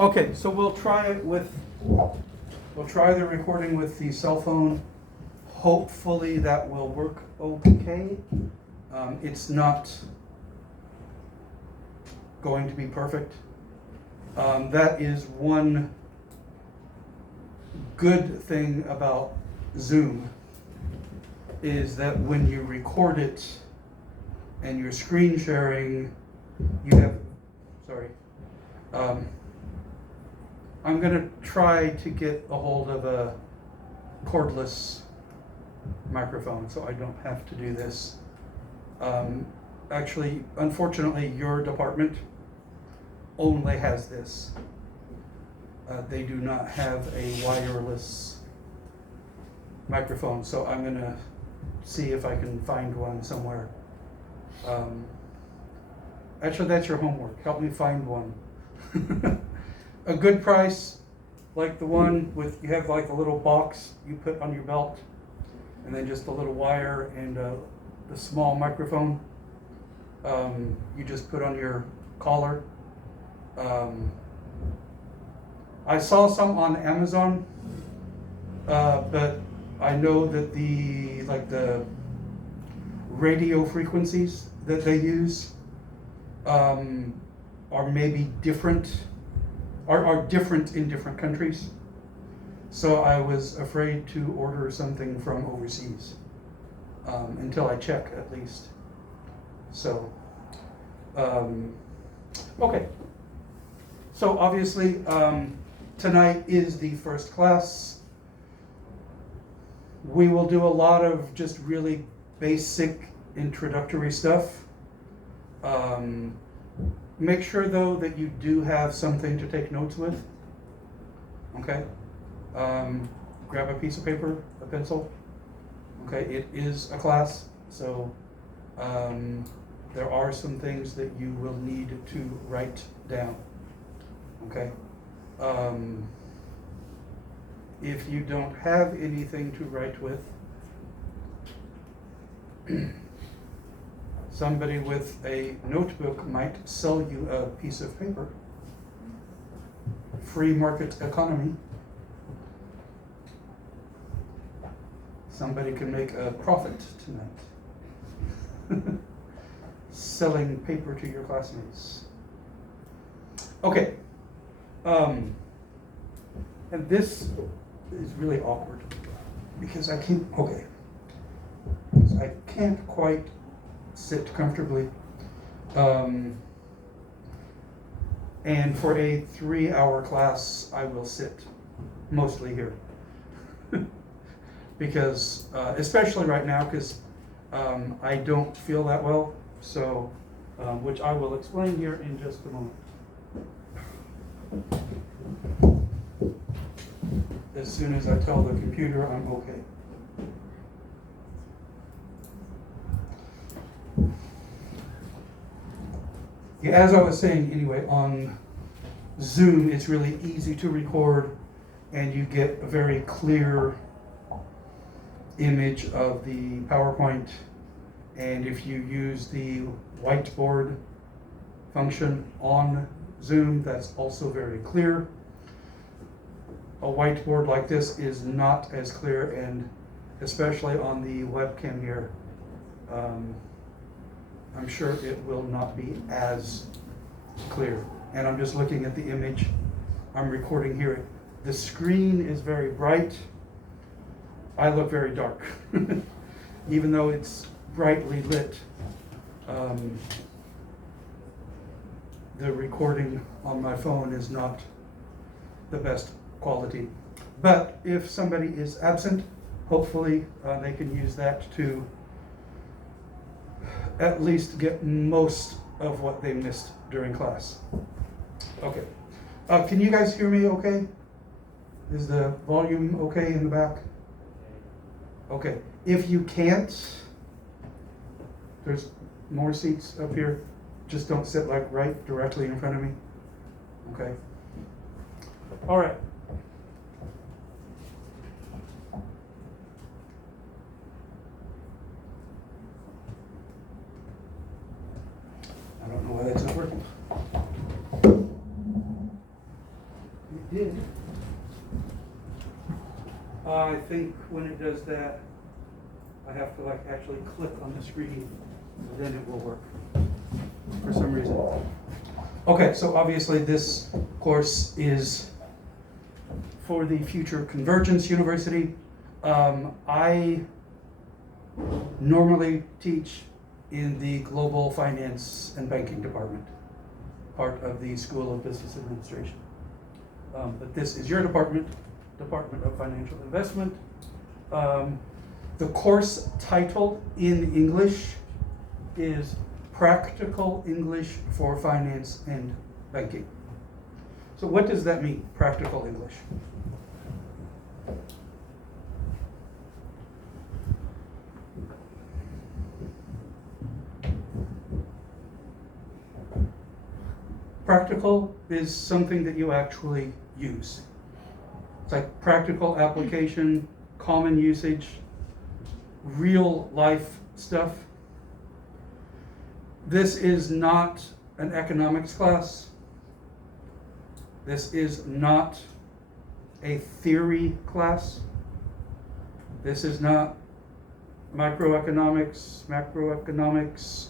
Okay, so we'll try the recording with the cell phone. Hopefully that will work okay. It's not going to be perfect. That is one good thing about Zoom, is that when you record it and you're screen sharing, you have, I'm gonna try to get a hold of a cordless microphone so I don't have to do this. Actually, unfortunately, your department only has this. They do not have a wireless microphone, so I'm gonna see if I can find one somewhere. Actually, that's your homework. Help me find one. A good price, like the one with, you have like a little box you put on your belt, and then just a little wire and the small microphone you just put on your collar. I saw some on Amazon, but I know that the radio frequencies that they use are maybe different, are different in different countries. So I was afraid to order something from overseas until I check, at least. So, okay. So obviously, tonight is the first class. We will do a lot of just really basic introductory stuff. Make sure though that you do have something to take notes with. Okay? Grab a piece of paper, a pencil. Okay, it is a class, so there are some things that you will need to write down. Okay? If you don't have anything to write with, somebody with a notebook might sell you a piece of paper. Free market economy. Somebody can make a profit tonight. Selling paper to your classmates. Okay. And this is really awkward because I can't quite sit comfortably. And for a 3-hour class, I will sit mostly here. Because, especially right now, because I don't feel that well, so, which I will explain here in just a moment. As soon as I tell the computer I'm okay. Yeah, as I was saying anyway, on Zoom it's really easy to record and you get a very clear image of the PowerPoint, and if you use the whiteboard function on Zoom, that's also very clear. A whiteboard like this is not as clear, and especially on the webcam here, I'm sure it will not be as clear. And I'm just looking at the image I'm recording here. The screen is very bright. I look very dark, even though it's brightly lit. The recording on my phone is not the best quality. But if somebody is absent, hopefully they can use that to at least get most of what they missed during class. Okay. Can you guys hear me okay? Is the volume okay in the back? Okay. If you can't, there's more seats up here. Just don't sit like right directly in front of me. Okay. All right. I don't know why that's not working. I think when it does that, I have to like actually click on the screen, then it will work for some reason. Okay, so obviously this course is for the Future Convergence University. I normally teach in the Global Finance and Banking Department, part of the School of Business Administration. But this is your department, Department of Financial Investment. The course title in English is Practical English for Finance and Banking. So what does that mean, practical English? Practical is something that you actually use. It's like practical application, common usage, real life stuff. This is not an economics class. This is not a theory class. This is not microeconomics, macroeconomics,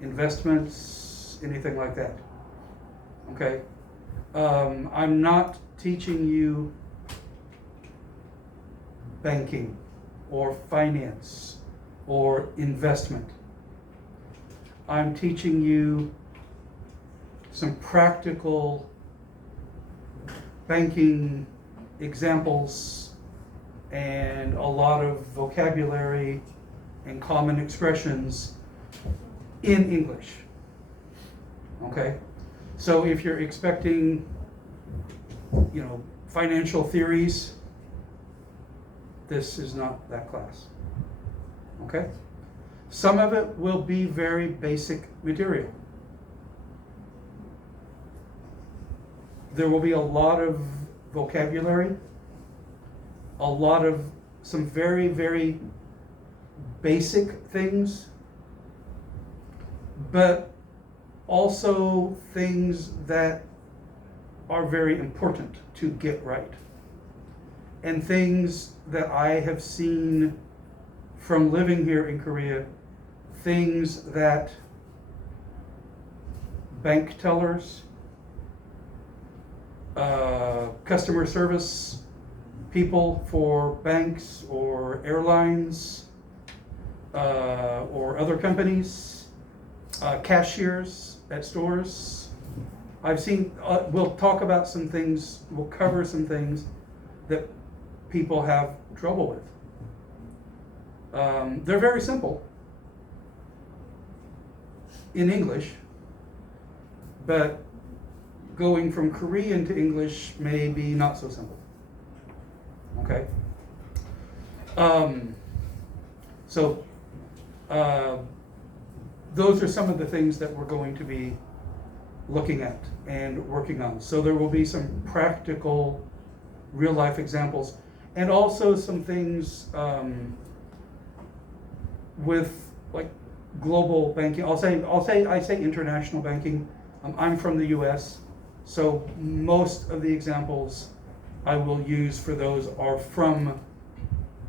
investments, anything like that. Okay? I'm not teaching you banking or finance or investment. I'm teaching you some practical banking examples and a lot of vocabulary and common expressions in English. Okay? So if you're expecting, financial theories, this is not that class. Okay? Some of it will be very basic material. There will be a lot of vocabulary, a lot of some very, very basic things, but also things that are very important to get right. And things that I have seen from living here in Korea, things that bank tellers, customer service people for banks or airlines or other companies, cashiers at stores. I've seen, we'll talk about some things, we'll cover some things that people have trouble with. They're very simple in English, but going from Korean to English may be not so simple. Okay? Those are some of the things that we're going to be looking at and working on. So there will be some practical, real life examples, and also some things with like global banking. I say international banking. I'm from the U.S., so most of the examples I will use for those are from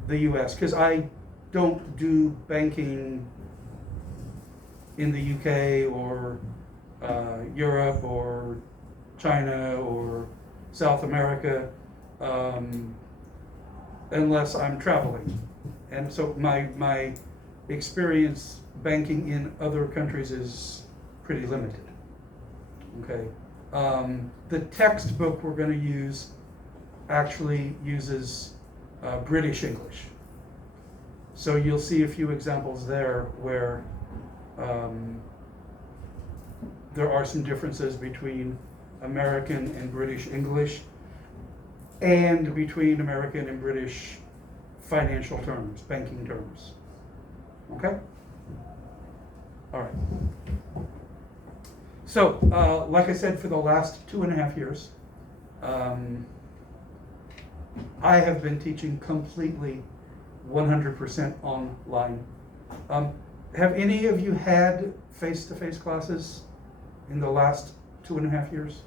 the U.S. because I don't do banking in the UK or Europe or China or South America unless I'm traveling. And so my experience banking in other countries is pretty limited. Okay. The textbook we're going to use actually uses British English. So you'll see a few examples there where there are some differences between American and British English and between American and British financial terms, banking terms. Okay? All right. So, like I said, for the last 2.5 years, I have been teaching completely 100% online. Have any of you had face-to-face classes in the last 2.5 years?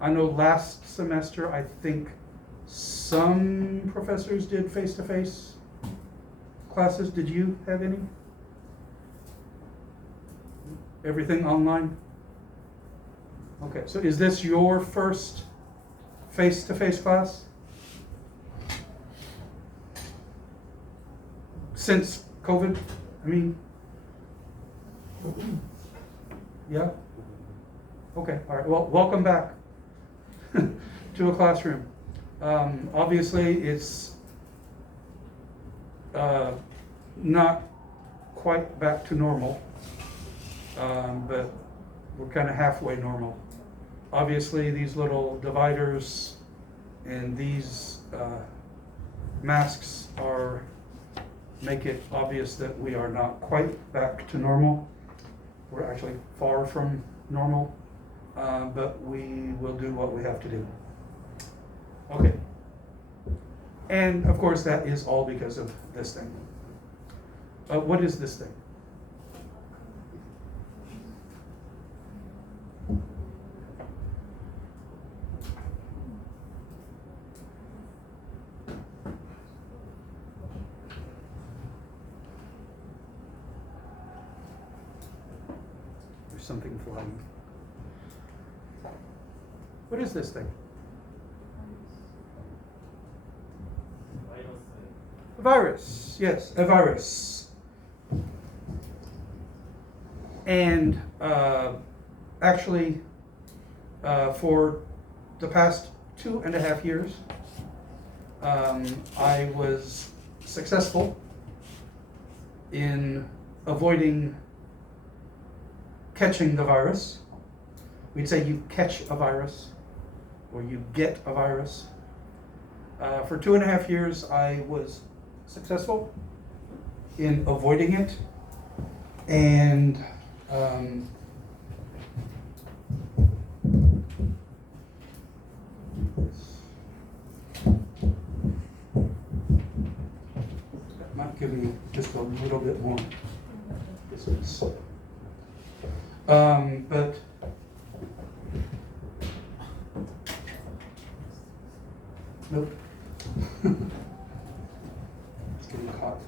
I know last semester, I think some professors did face-to-face classes. Did you have any? Everything online? Okay, so is this your first face-to-face class? Since COVID, I mean? Yeah? Okay, all right, well, welcome back to a classroom. Obviously, it's not quite back to normal, but we're kind of halfway normal. Obviously, these little dividers and these masks make it obvious that we are not quite back to normal. We're actually far from normal, but we will do what we have to do. Okay. And of course, that is all because of this thing. What is this thing? There's something flying. What is this thing? A virus, yes, a virus. And actually, for the past 2.5 years, I was successful in avoiding catching the virus. We'd say you catch a virus, or you get a virus. For 2.5 years, I was successful in avoiding it, and that might give me just a little bit more distance. But nope. It's getting caught.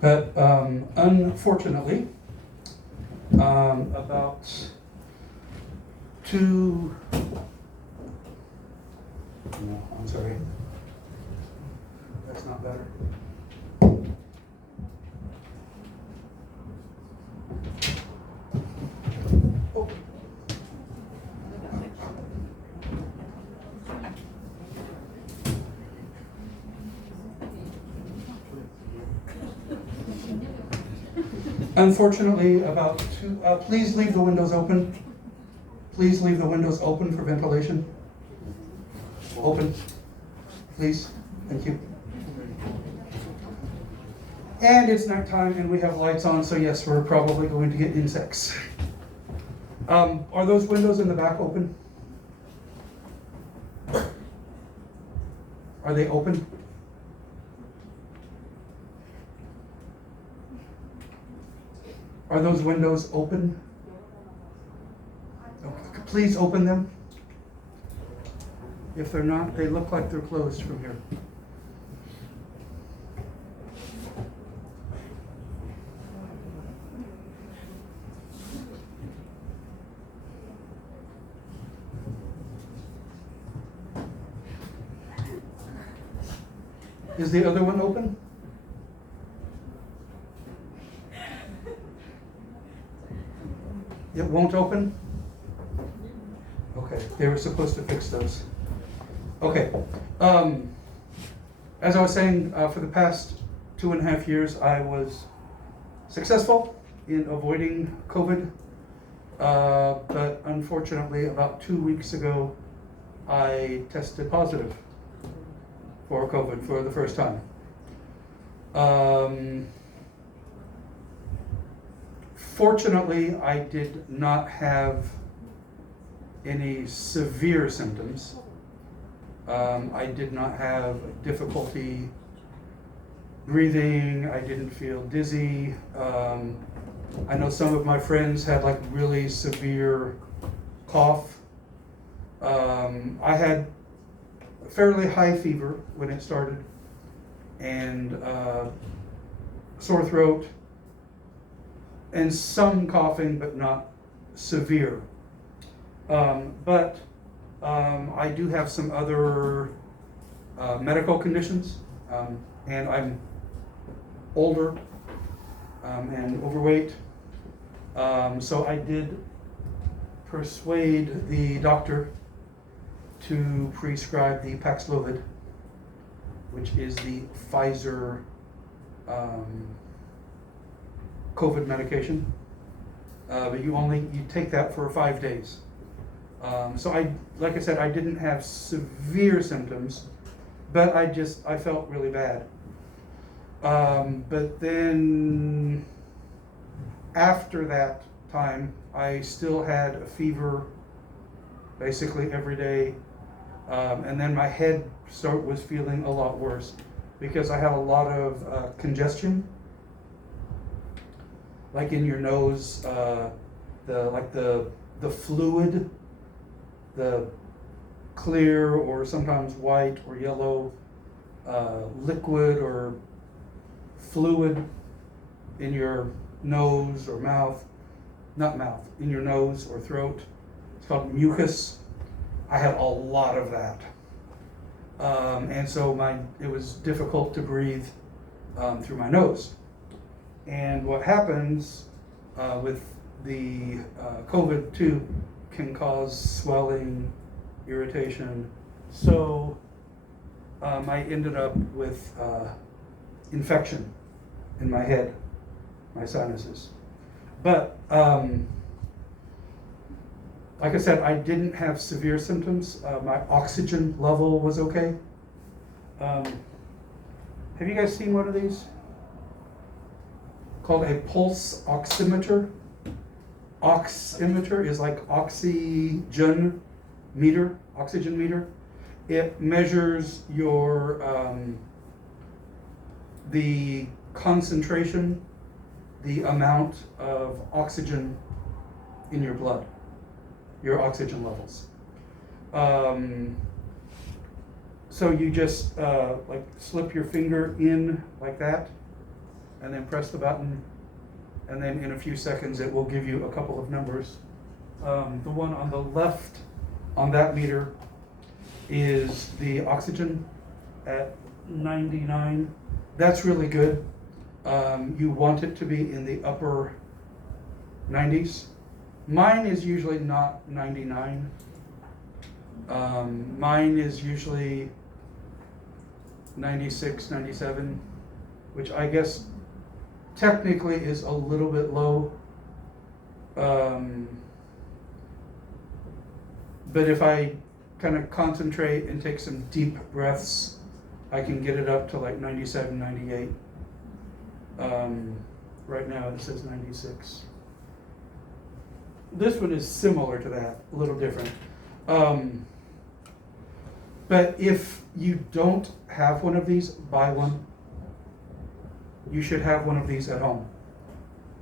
But unfortunately, about no, I'm sorry. That's not better. Oh. Unfortunately, about please leave the windows open. Please leave the windows open for ventilation. Open, please. Thank you. And it's nighttime and we have lights on, so yes, we're probably going to get insects. Are those windows in the back open? Are they open? Are those windows open? Okay. Please open them. If they're not, they look like they're closed from here. Is the other one open? It won't open? Okay, they were supposed to fix those. Okay, as I was saying, for the past 2.5 years, I was successful in avoiding COVID, but unfortunately, about 2 weeks ago, I tested positive for COVID for the first time. Fortunately, I did not have any severe symptoms. I did not have difficulty breathing. I didn't feel dizzy. I know some of my friends had like really severe cough. I had a fairly high fever when it started, and sore throat, and some coughing, but not severe. But I do have some other medical conditions, and I'm older and overweight. So I did persuade the doctor to prescribe the Paxlovid, which is the Pfizer COVID medication. But you take that for 5 days. So like I said, I didn't have severe symptoms, but I felt really bad. But then after that time, I still had a fever basically every day. And then my head was feeling a lot worse because I had a lot of congestion, like in your nose, the fluid, the clear or sometimes white or yellow liquid or fluid in your nose or mouth, not mouth, in your nose or throat. It's called mucus. I had a lot of that. And so it was difficult to breathe through my nose. And what happens with the COVID too can cause swelling, irritation. So I ended up with infection in my head, my sinuses. But like I said, I didn't have severe symptoms. My oxygen level was okay. Have you guys seen one of these? Called a pulse oximeter. Oximeter is like oxygen meter. It measures your the concentration, the amount of oxygen in your blood, your oxygen levels. So you just like slip your finger in like that, and then press the button, and then in a few seconds it will give you a couple of numbers. The one on the left on that meter is the oxygen at 99. That's really good. You want it to be in the upper 90s. Mine is usually not 99. Mine is usually 96, 97, which I guess technically is a little bit low. But if I kind of concentrate and take some deep breaths, I can get it up to like 97, 98. Right now it says 96. This one is similar to that, a little different. But if you don't have one of these, buy one. You should have one of these at home.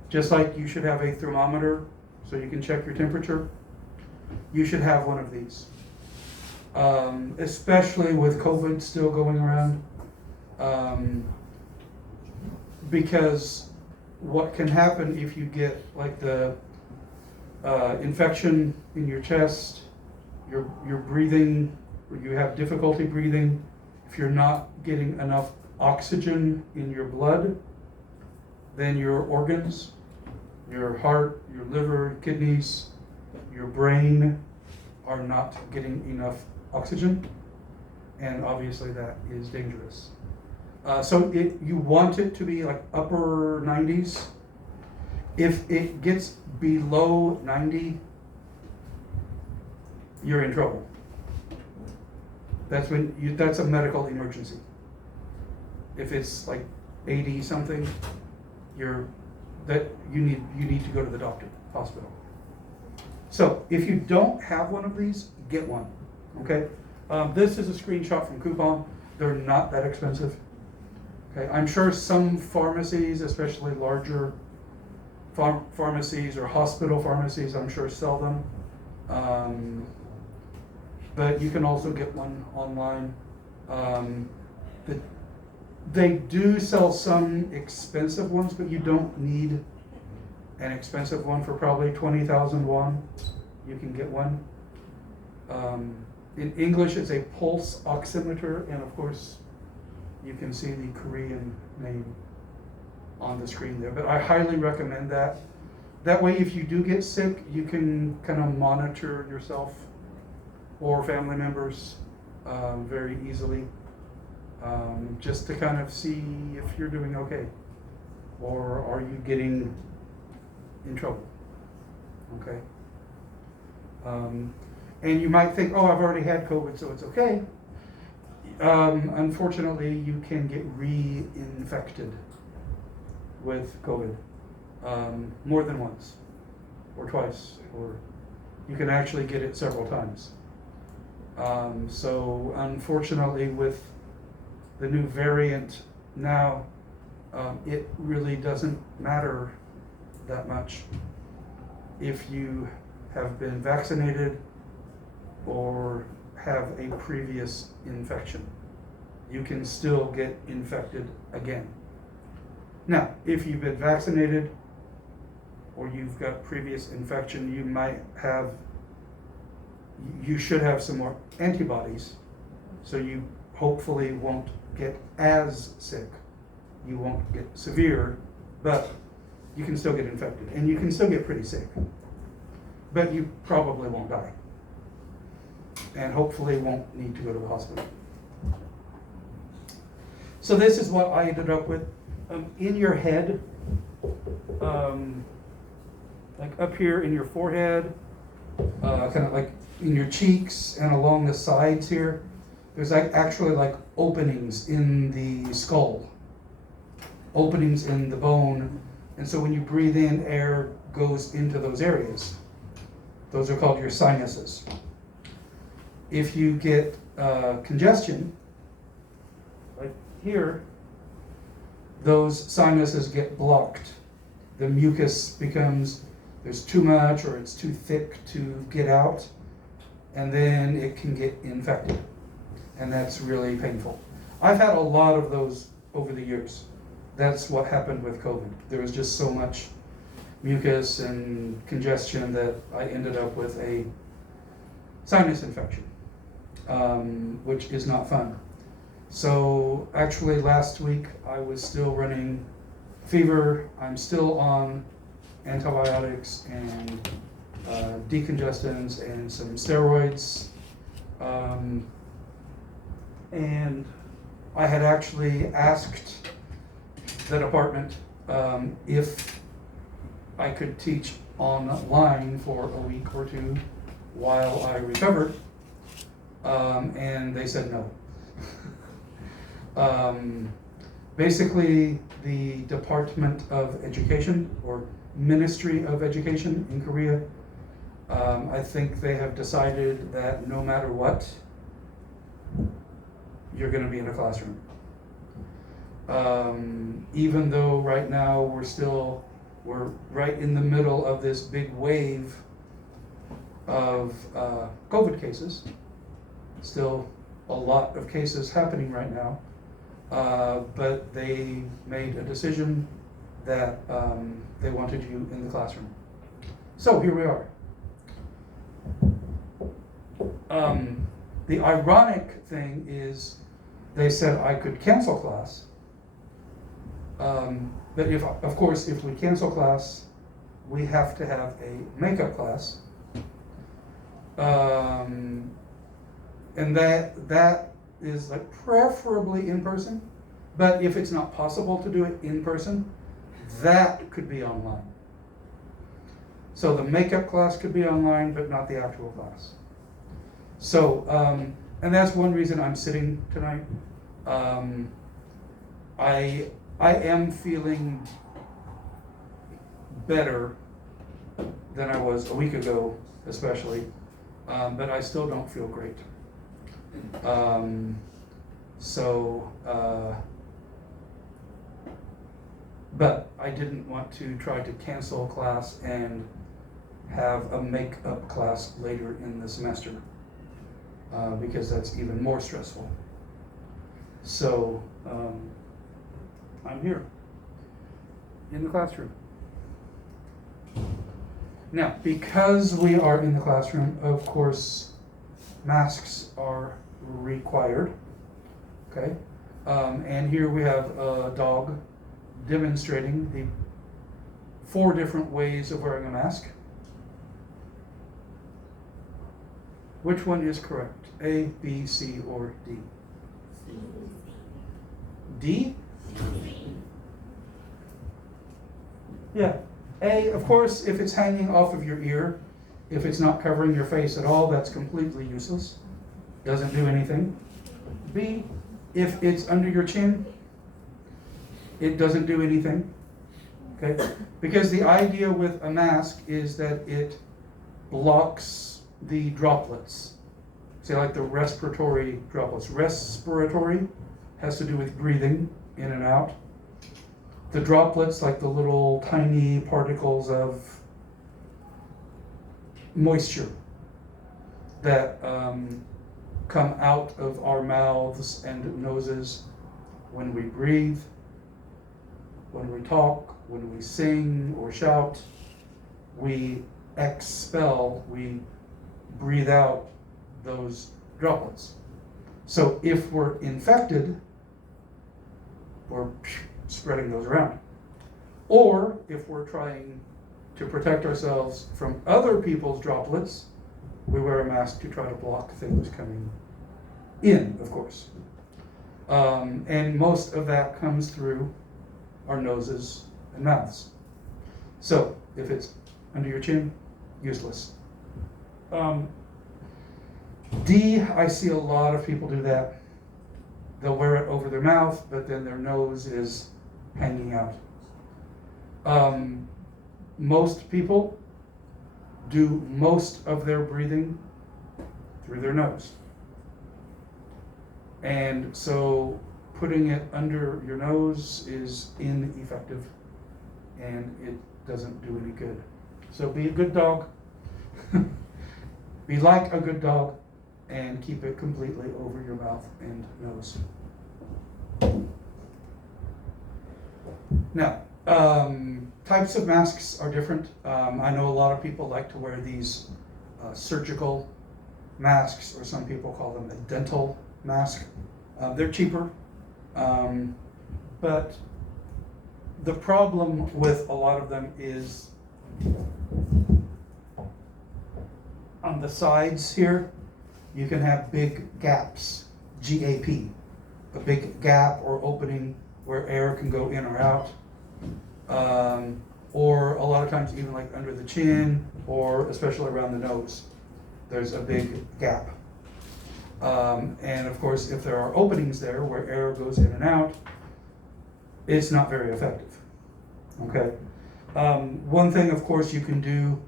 Just like you should have a thermometer so you can check your temperature, you should have one of these. Especially with COVID still going around. Because what can happen if you get like the infection in your chest, you're breathing, or you have difficulty breathing, if you're not getting enough oxygen in your blood, then your organs, your heart, your liver, kidneys, your brain are not getting enough oxygen, and obviously that is dangerous. So you want it to be like upper 90s. If it gets below 90, you're in trouble. That's a medical emergency. If it's like 80 something, you need to go to the doctor, hospital. So if you don't have one of these, get one. Okay. This is a screenshot from Coupon. They're not that expensive. Okay, I'm sure some pharmacies, especially larger pharmacies or hospital pharmacies, I'm sure sell them. But you can also get one online. The, they do sell some expensive ones, but you don't need an expensive one for probably 20,000 won. You can get one. In English, it's a pulse oximeter, and of course, you can see the Korean name on the screen there. But I highly recommend that. That way, if you do get sick, you can kind of monitor yourself or family members very easily, just to kind of see if you're doing okay, or are you getting in trouble, okay? And you might think, oh, I've already had COVID, so it's okay. Unfortunately, you can get reinfected with COVID more than once or twice, or you can actually get it several times. So unfortunately, with the new variant now, it really doesn't matter that much if you have been vaccinated or have a previous infection. You can still get infected again. Now, if you've been vaccinated or you've got previous infection, you should have some more antibodies, so you hopefully won't get as sick. You won't get severe, but you can still get infected, and you can still get pretty sick, but you probably won't die, and hopefully won't need to go to the hospital. So this is what I ended up with. In your head, like up here in your forehead, kind of like in your cheeks and along the sides here, there's actually like openings in the skull, openings in the bone, and so when you breathe in, air goes into those areas. Those are called your sinuses. If you get congestion, like here, those sinuses get blocked. The mucus becomes, there's too much or it's too thick to get out, and then it can get infected, and that's really painful. I've had a lot of those over the years. That's what happened with COVID. There was just so much mucus and congestion that I ended up with a sinus infection, which is not fun. So actually last week I was still running fever. I'm still on antibiotics and decongestants and some steroids. And I had actually asked the department if I could teach online for a week or two while I recovered, and they said no. Basically, the Department of Education, or Ministry of Education in Korea, I think they have decided that no matter what, you're going to be in a classroom. Even though right now we're right in the middle of this big wave of COVID cases, still a lot of cases happening right now, but they made a decision that they wanted you in the classroom. So here we are. The ironic thing is they said I could cancel class, but of course if we cancel class, we have to have a makeup class, and that is like preferably in person, but if it's not possible to do it in person, that could be online. So the makeup class could be online, but not the actual class. So, and that's one reason I'm sitting tonight. I am feeling better than I was a week ago, especially, but I still don't feel great. But I didn't want to try to cancel class and have a make-up class later in the semester, because that's even more stressful. So I'm here in the classroom. Now, because we are in the classroom, of course, masks are required. Okay, and here we have a dog demonstrating the 4 different ways of wearing a mask. Which one is correct? A, B, C, or D? D? Yeah. A, of course, if it's hanging off of your ear, if it's not covering your face at all, that's completely useless. Doesn't do anything. B, if it's under your chin, it doesn't do anything. Okay? Because the idea with a mask is that it blocks the droplets. Say like the respiratory droplets. Respiratory has to do with breathing in and out. The droplets, like the little tiny particles of moisture that come out of our mouths and noses when we breathe, when we talk, when we sing or shout, we expel, we breathe out those droplets. So if we're infected, we're spreading those around. Or if we're trying to protect ourselves from other people's droplets, we wear a mask to try to block things coming in, of course. And most of that comes through our noses and mouths. So if it's under your chin, useless. D, I see a lot of people do that. They'll wear it over their mouth, but then their nose is hanging out. Most people do most of their breathing through their nose. And so putting it under your nose is ineffective and it doesn't do any good. So be a good dog. Be like a good dog and keep it completely over your mouth and nose. Now, types of masks are different. I know a lot of people like to wear these surgical masks, or some people call them a dental mask. They're cheaper, but the problem with a lot of them is on the sides here, you can have big gaps, GAP, a big gap or opening where air can go in or out. Or a lot of times even like under the chin or especially around the nose, there's a big gap. And of course, if there are openings there where air goes in and out, it's not very effective. Okay. One thing, of course, you can do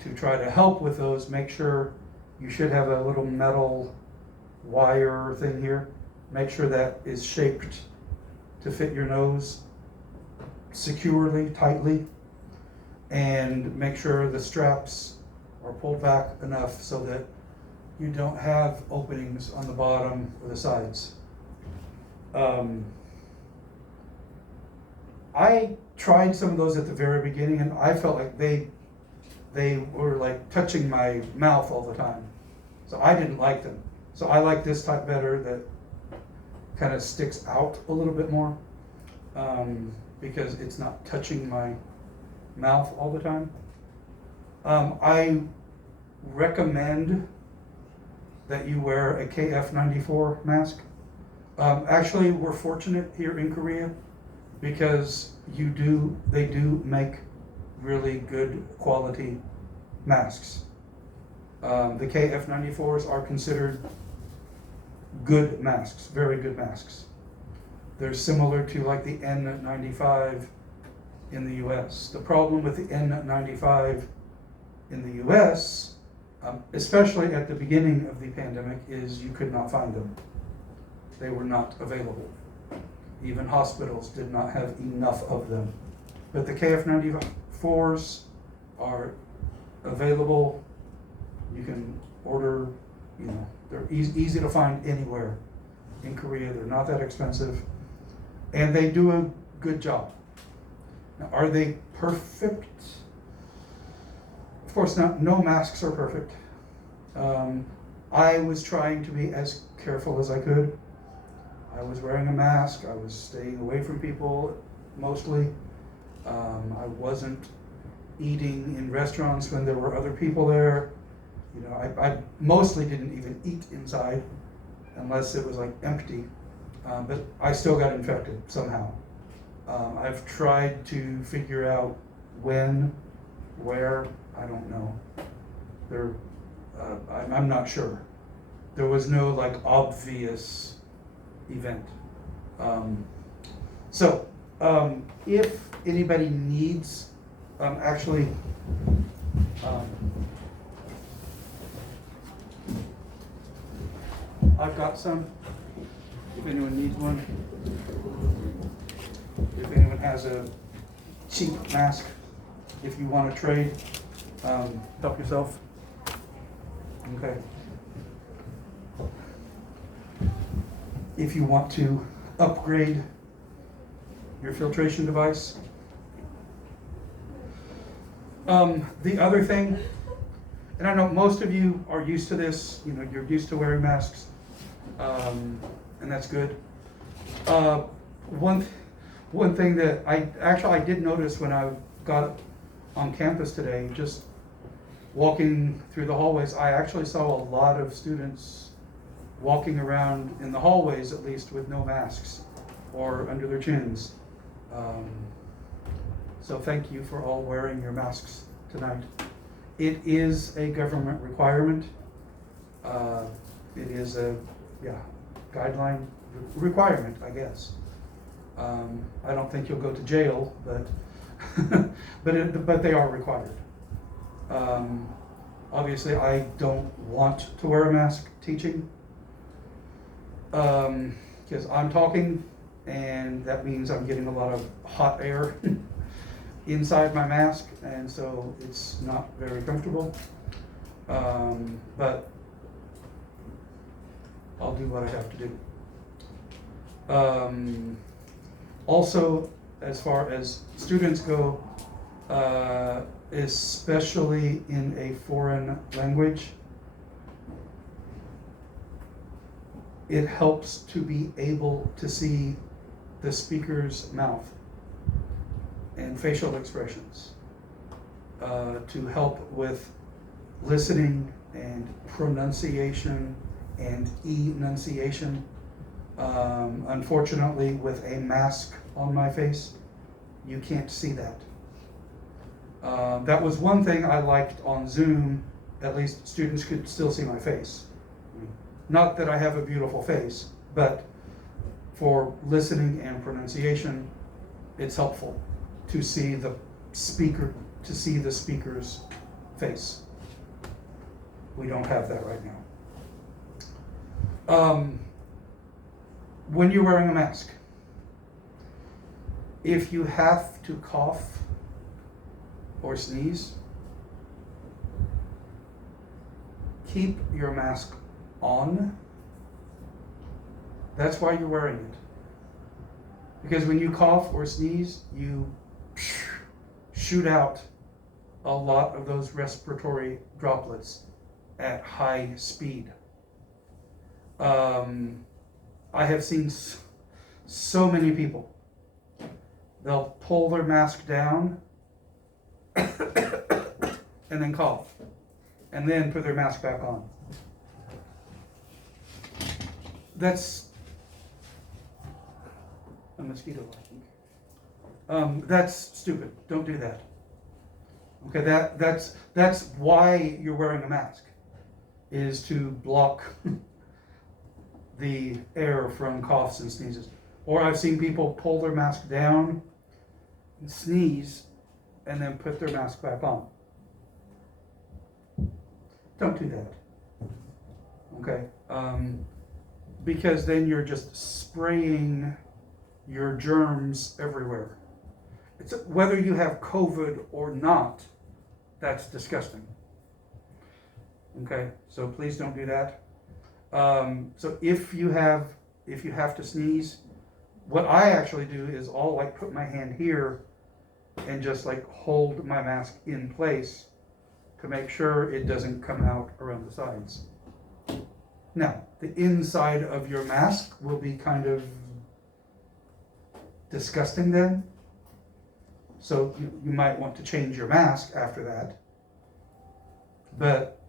to try to help with those, make sure you should have a little metal wire thing here. Make sure that is shaped to fit your nose securely, tightly, and make sure the straps are pulled back enough so that you don't have openings on the bottom or the sides. I tried some of those at the very beginning and I felt like they were like touching my mouth all the time. So I didn't like them. So I like this type better that kind of sticks out a little bit more, because it's not touching my mouth all the time. I recommend that you wear a KF94 mask. Actually, we're fortunate here in Korea because they do make really good quality masks. The KF94s are considered good masks, very good masks. They're similar to like the N95 in the US. The problem with the N95 in the US, especially at the beginning of the pandemic, is you could not find them. They were not available. Even hospitals did not have enough of them. But the KF94s are available. You can order, they're easy to find anywhere in Korea. They're not that expensive. And they do a good job. Now, are they perfect? Of course not. No masks are perfect. I was trying to be as careful as I could. I was wearing a mask. I was staying away from people mostly. I wasn't eating in restaurants when there were other people there. I mostly didn't even eat inside unless it was like empty. But I still got infected somehow. I've tried to figure out when, where, I don't know. I'm not sure. There was no like obvious event. If anybody needs, I've got some, if anyone needs one. If anyone has a cheap mask, if you want to trade, help yourself. Okay. If you want to upgrade your filtration device. The other thing, and I know most of you are used to this, you're used to wearing masks, and that's good. One thing that I did notice when I got on campus today, just walking through the hallways, I actually saw a lot of students walking around in the hallways, at least, with no masks or under their chins. So thank you for all wearing your masks tonight. It is a government requirement. It is a guideline requirement, I guess. I don't think you'll go to jail, but but they are required. Obviously, I don't want to wear a mask teaching because I'm talking, and that means I'm getting a lot of hot air inside my mask, and so it's not very comfortable. But I'll do what I have to do. Also, as far as students go, especially in a foreign language, it helps to be able to see the speaker's mouth and facial expressions to help with listening and pronunciation and enunciation. Unfortunately, with a mask on my face, you can't see that. That was one thing I liked on Zoom. At least students could still see my face. Not that I have a beautiful face, but for listening and pronunciation, it's helpful to see the speaker's face. We don't have that right now. When you're wearing a mask, if you have to cough or sneeze, keep your mask on. That's why you're wearing it. Because when you cough or sneeze, you shoot out a lot of those respiratory droplets at high speed. I have seen so many people. They'll pull their mask down and then cough, and then put their mask back on. That's a mosquito, I think. That's stupid. Don't do that. Okay, that's why you're wearing a mask, is to block the air from coughs and sneezes. Or I've seen people pull their mask down and sneeze and then put their mask back on. Don't do that. Okay? Because then you're just spraying your germs everywhere. It's whether you have COVID or not, that's disgusting. Okay, so please don't do that. So if you have to sneeze, what I actually do is I'll like put my hand here and just like hold my mask in place to make sure it doesn't come out around the sides. Now, the inside of your mask will be kind of disgusting then. So you might want to change your mask after that. But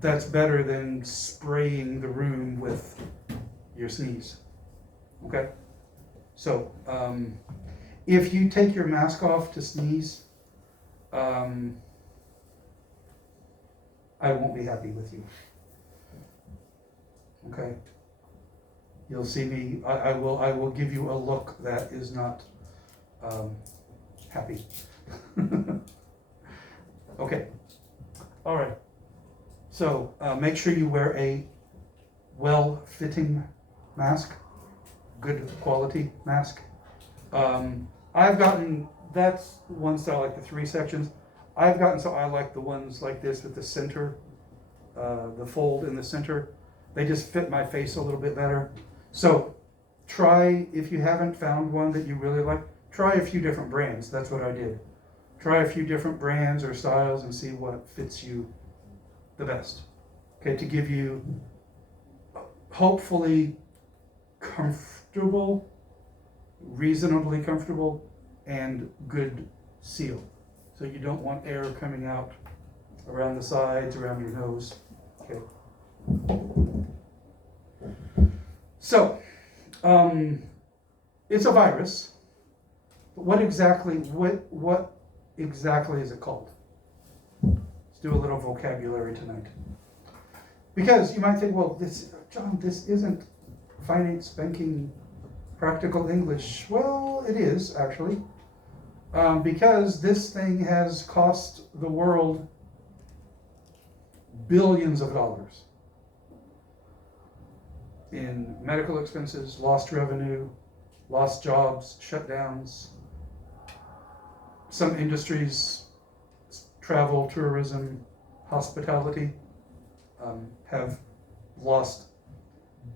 that's better than spraying the room with your sneeze. Okay? So, if you take your mask off to sneeze, I won't be happy with you. Okay? You'll see me, I will give you a look that is not happy. Okay. All right. So make sure you wear a well-fitting mask, good quality mask. I've gotten, that's one style, like the 3 sections. I've gotten, so I like the ones like this with the center, the fold in the center. They just fit my face a little bit better. So try, if you haven't found one that you really like, try a few different brands. That's what I did. Try a few different brands or styles and see what fits you the best. Okay, to give you hopefully comfortable, reasonably comfortable, and good seal. So you don't want air coming out around the sides, around your nose. Okay. So, it's a virus. But what exactly is it called? Let's do a little vocabulary tonight. Because you might think, well, John, this isn't finance, banking, practical English. Well, it is actually. Because this thing has cost the world billions of dollars in medical expenses, lost revenue, lost jobs, shutdowns. Some industries, travel, tourism, hospitality, have lost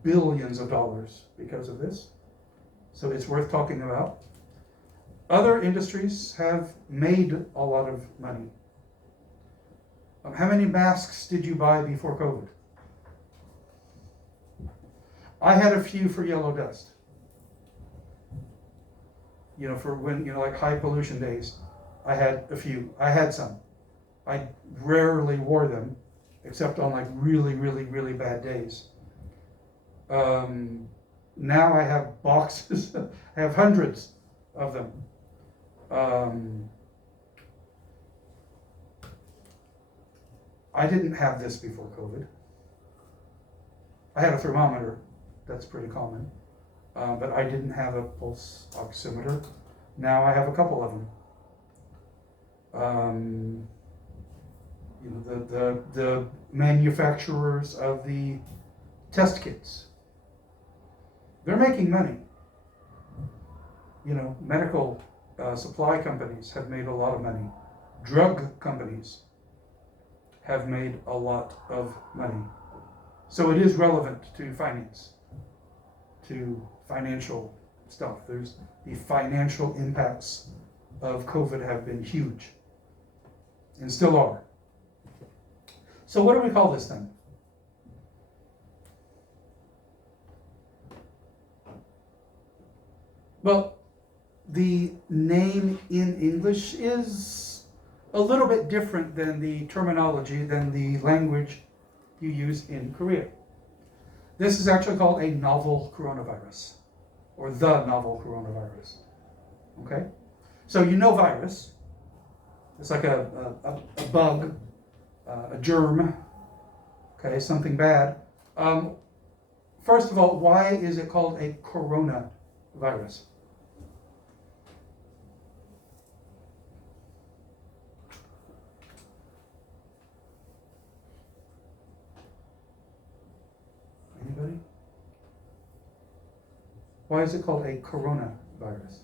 billions of dollars because of this. So it's worth talking about. Other industries have made a lot of money. How many masks did you buy before COVID? I had a few for yellow dust. You know, for when, like high pollution days, I had a few. I had some. I rarely wore them, except on like really, really, really bad days. Now I have boxes, I have hundreds of them. I didn't have this before COVID. I had a thermometer, that's pretty common, but I didn't have a pulse oximeter. Now I have a couple of them. The manufacturers of the test kits, they're making money. Medical supply companies have made a lot of money. Drug companies have made a lot of money. So it is relevant to finance, to financial stuff. There's the financial impacts of COVID have been huge and still are. So what do we call this thing? Well, the name in English is a little bit different than the terminology, than the language you use in Korea. This is actually called a novel coronavirus, or the novel coronavirus. Okay? So virus. It's like a bug, a germ, okay, something bad. First of all, why is it called a coronavirus? Anybody? Why is it called a coronavirus?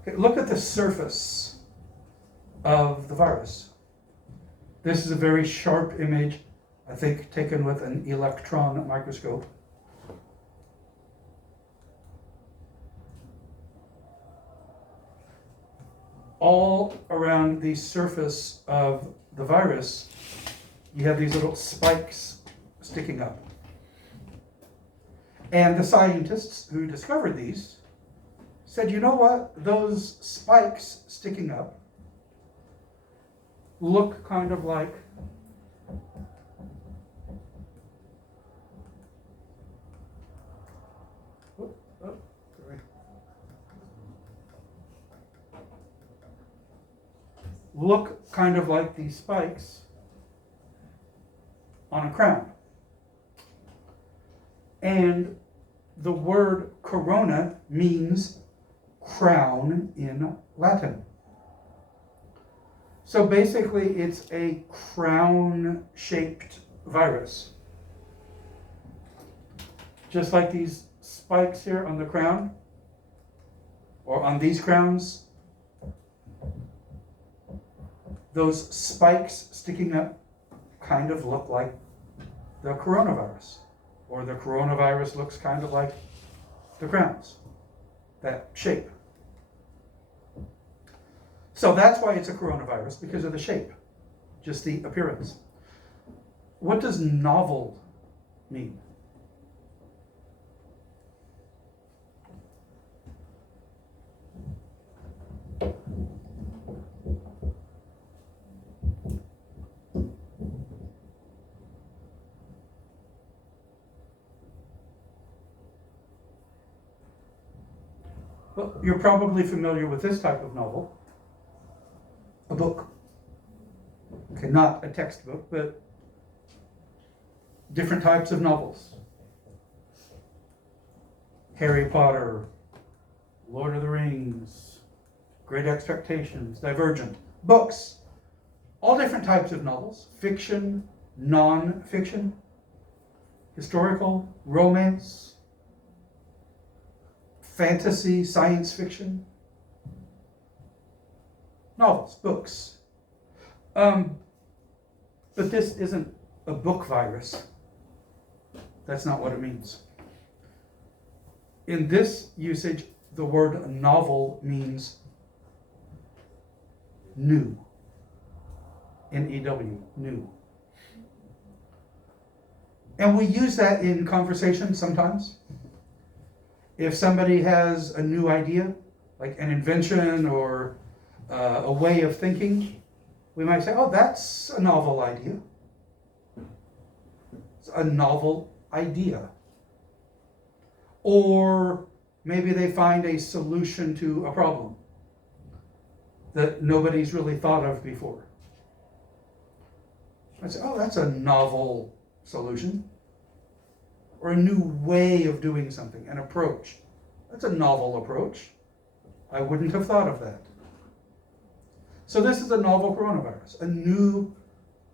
Okay, look at the surface of the virus. This is a very sharp image, I think, taken with an electron microscope. All around the surface of the virus, you have these little spikes sticking up. And the scientists who discovered these said, you know what? Those spikes sticking up look kind of like these spikes on a crown. And the word corona means crown in Latin. So basically it's a crown-shaped virus. Just like these spikes here on the crown, or on these crowns, those spikes sticking up kind of look like the coronavirus, or the coronavirus looks kind of like the crowns, that shape. So that's why it's a coronavirus, because of the shape, just the appearance. What does novel mean? Well, you're probably familiar with this type of novel. A book. Okay, not a textbook, but different types of novels. Harry Potter, Lord of the Rings, Great Expectations, Divergent. Books. All different types of novels. Fiction, non-fiction, historical, romance, fantasy, science fiction. Novels, books. But this isn't a book virus. That's not what it means. In this usage, the word novel means new. N-E-W, new. And we use that in conversation sometimes. If somebody has a new idea, like an invention or a way of thinking, we might say, oh, that's a novel idea. It's a novel idea. Or maybe they find a solution to a problem that nobody's really thought of before. I say, oh, that's a novel solution. Or a new way of doing something, an approach. That's a novel approach. I wouldn't have thought of that. So this is a novel coronavirus, a new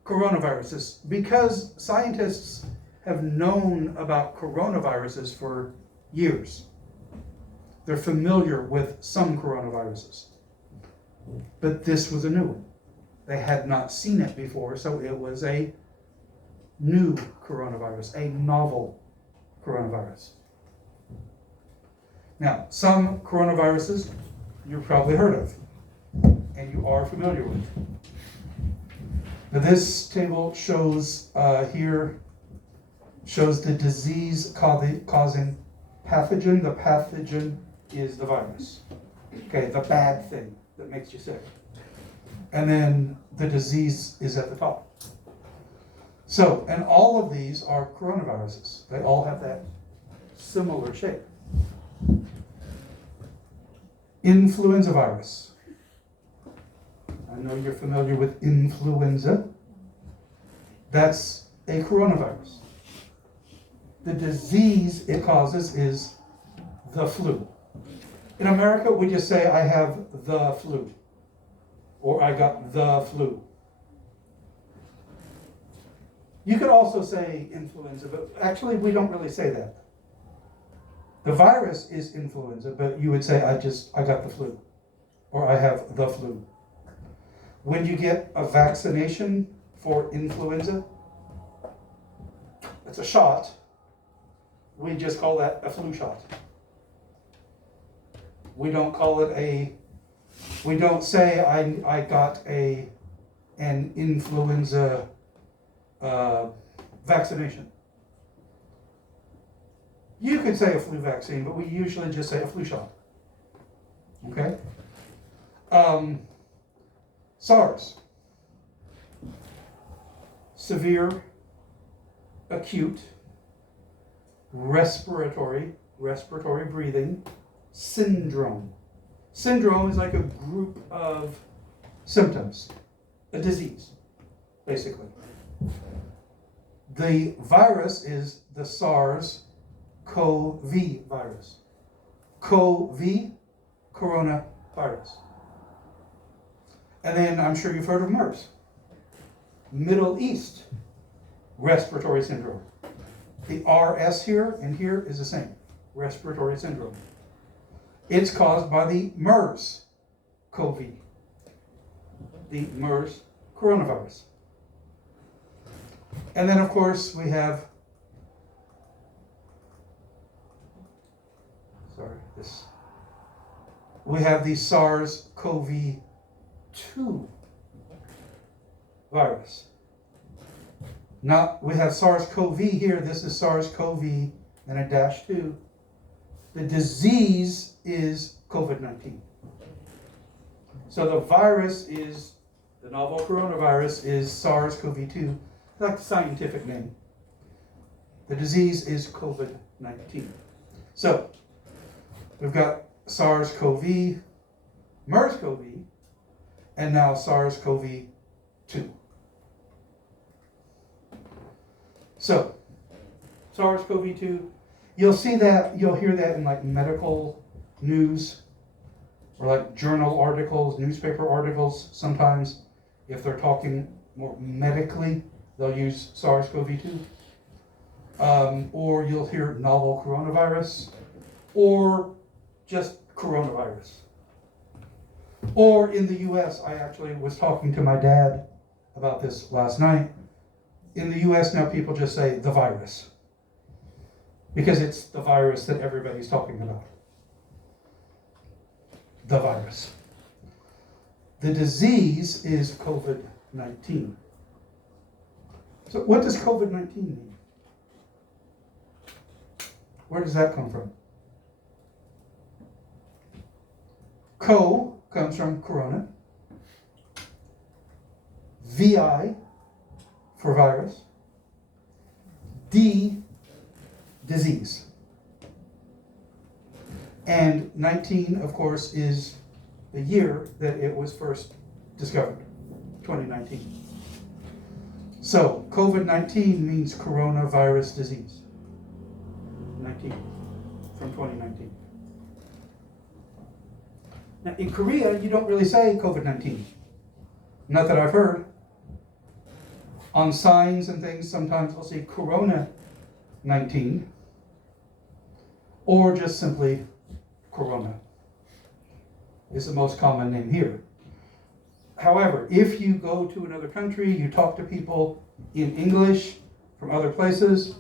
coronavirus. Because scientists have known about coronaviruses for years. They're familiar with some coronaviruses. But this was a new one. They had not seen it before, so it was a new coronavirus, a novel coronavirus. Now, some coronaviruses you've probably heard of and you are familiar with. Now, this table shows shows the disease causing pathogen. The pathogen is the virus. Okay, the bad thing that makes you sick. And then the disease is at the top. So, and all of these are coronaviruses. They all have that similar shape. Influenza virus. I know you're familiar with influenza. That's a coronavirus. The disease it causes is the flu. In America, we just say, I have the flu, or I got the flu. You could also say influenza, but actually we don't really say that. The virus is influenza, but you would say, I got the flu, or I have the flu. When you get a vaccination for influenza, it's a shot. We just call that a flu shot. We don't call it we don't say I got an influenza vaccination. You could say a flu vaccine, but we usually just say a flu shot. Okay? SARS. Severe, acute, respiratory breathing syndrome. Syndrome is like a group of symptoms, a disease, basically. The virus is the SARS-CoV virus. CoV, coronavirus. And then I'm sure you've heard of MERS, Middle East respiratory syndrome. The RS here and here is the same, respiratory syndrome. It's caused by the MERS-CoV, the MERS coronavirus. And then, of course, we have, the SARS-CoV-2 virus. Now, we have SARS-CoV here. This is SARS-CoV and a -2. The disease is COVID-19. So the virus is, the novel coronavirus is SARS-CoV-2. That's the scientific name. The disease is COVID-19. So we've got SARS-CoV, MERS-CoV, and now SARS-CoV-2. So SARS-CoV-2, you'll hear that in like medical news or like journal articles, newspaper articles. Sometimes if they're talking more medically, they'll use SARS-CoV-2. Or you'll hear novel coronavirus or just coronavirus. Or in the US, I actually was talking to my dad about this last night. In the US now people just say the virus, because it's the virus that everybody's talking about. The virus. The disease is COVID-19. So what does COVID-19 mean? Where does that come from? Co comes from corona. VI for virus. D, disease. And 19, of course, is the year that it was first discovered, 2019. So COVID-19 means coronavirus disease. 19, from 2019. Now in Korea, you don't really say COVID-19. Not that I've heard. On signs and things, sometimes they'll say Corona-19, or just simply Corona is the most common name here. However, if you go to another country, you talk to people in English from other places,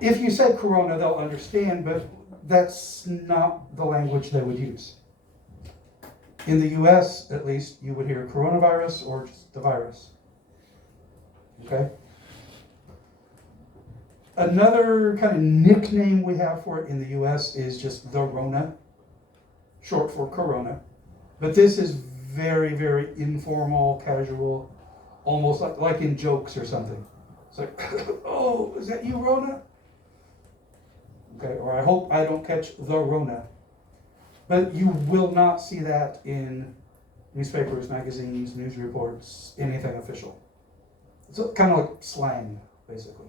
if you say Corona, they'll understand, but that's not the language they would use. In the US, at least, you would hear coronavirus or just the virus. Okay? Another kind of nickname we have for it in the US is just the Rona, short for Corona. But this is very, very informal, casual, almost like in jokes or something. It's like, oh, is that you, Rona? Okay, or I hope I don't catch the Rona. But you will not see that in newspapers, magazines, news reports, anything official. It's kind of like slang, basically.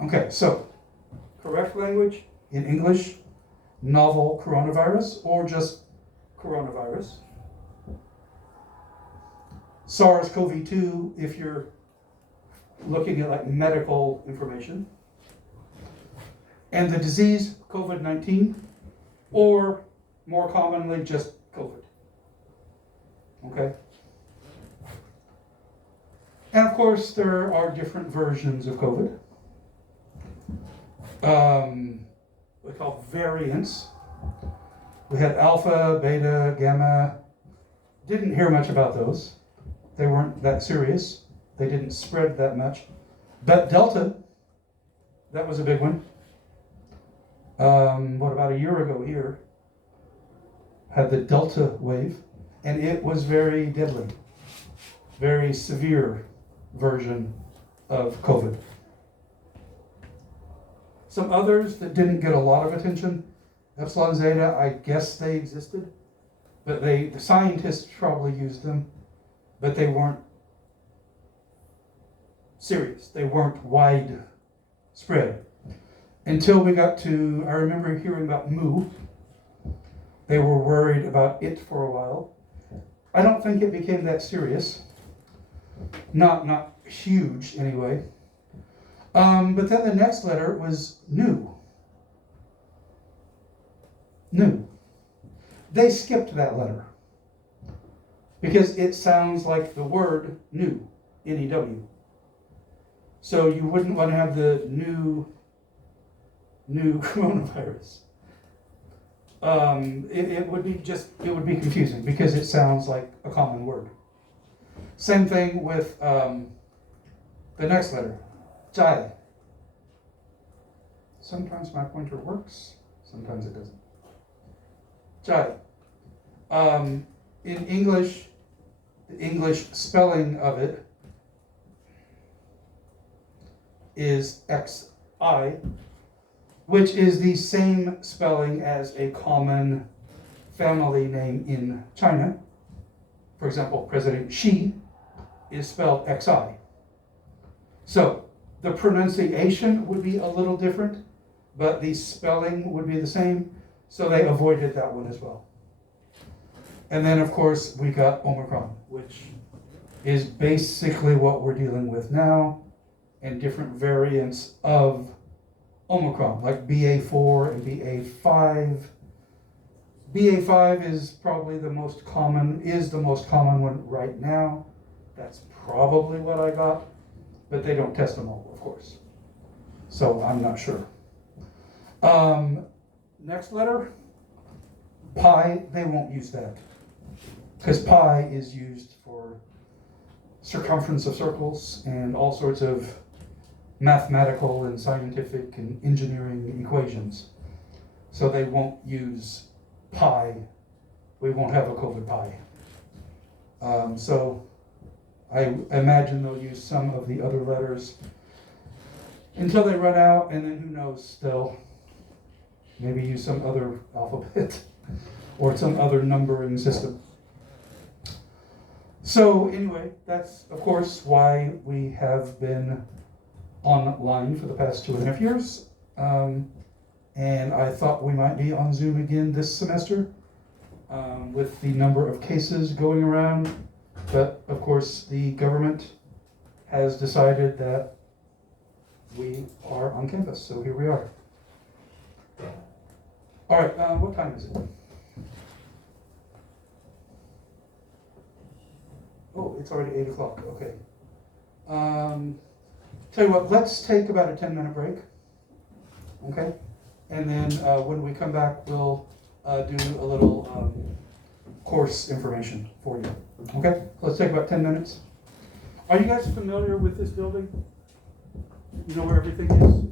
Okay, so correct language in English, novel coronavirus or just coronavirus. SARS-CoV-2 if you're looking at like medical information. And the disease, COVID-19, or more commonly, just COVID. Okay? And of course, there are different versions of COVID. We call variants. We had alpha, beta, gamma. Didn't hear much about those. They weren't that serious. They didn't spread that much. But Delta, that was a big one. About a year ago here, had the Delta wave, and it was very deadly, very severe version of COVID. Some others that didn't get a lot of attention, Epsilon Zeta, I guess they existed, but the scientists probably used them, but they weren't serious. They weren't widespread. Until we got to, I remember hearing about Mu. They were worried about it for a while. I don't think it became that serious. Not huge anyway. But then the next letter was Nu. Nu. They skipped that letter because it sounds like the word new, N-E-W. So you wouldn't want to have the new coronavirus. It would be confusing because it sounds like a common word. Same thing with the next letter, Jai. Sometimes my pointer works, sometimes it doesn't. Jai. In English, the English spelling of it is X-I, which is the same spelling as a common family name in China. For example, President Xi is spelled Xi. So the pronunciation would be a little different, but the spelling would be the same, so they avoided that one as well. And then, of course, we got Omicron, which is basically what we're dealing with now, and different variants of Omicron, like BA4 and BA5. BA5 is probably the most common one right now. That's probably what I got, but they don't test them all, of course. So I'm not sure. Next letter, pi, they won't use that. Because pi is used for circumference of circles and all sorts of mathematical and scientific and engineering equations. So they won't use pi. We won't have a COVID pi. So I imagine they'll use some of the other letters until they run out, and then who knows, they'll maybe use some other alphabet or some other numbering system. So anyway, that's of course why we have been online for the past 2.5 years. And I thought we might be on Zoom again this semester with the number of cases going around. But of course, the government has decided that we are on campus, so here we are. All right, what time is it? Oh, it's already 8 o'clock, okay. Tell you what, let's take about a 10-minute break, okay? And then when we come back, we'll do a little course information for you, okay? Let's take about 10 minutes. Are you guys familiar with this building? You know where everything is?